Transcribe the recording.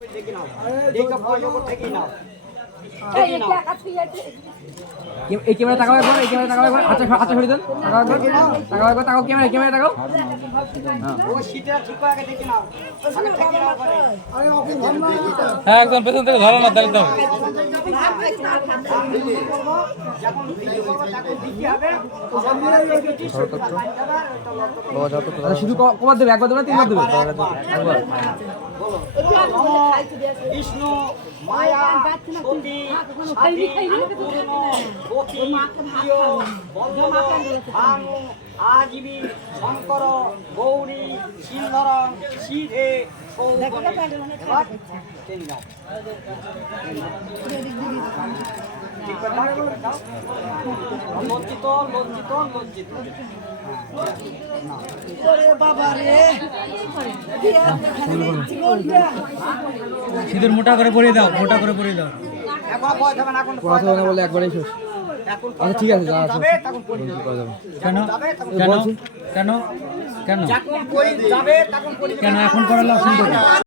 এই ক্যামেরা তাকাও একবার, এই ক্যামেরা তাকাও একবার। আচ্ছা আচ্ছা সরে দেন, তাকাও একবার, তাকাও একবার, তাকাও ক্যামেরা তাকাও। হ্যাঁ একদম পেছন থেকে ধরো না, তাহলে তো শুধু কবার দেবে, একবার দেবে না তিনবার দেবে? বিষ্ণু মায়া সতী ভানু আজীবী শঙ্কর গৌরী সিংহর সিধে লজ্জিত লজ্জিত লজ্জিত। সিঁদুর মোটা করে পরিয়ে দাও, মোটা করে পরিয়ে দাও। পড়াতে হবে না বলে একবারেই শেষ। আচ্ছা ঠিক আছে, কেন কেন কেন কেন যখন যাবে তখন কেন এখন করালে অসুবিধা?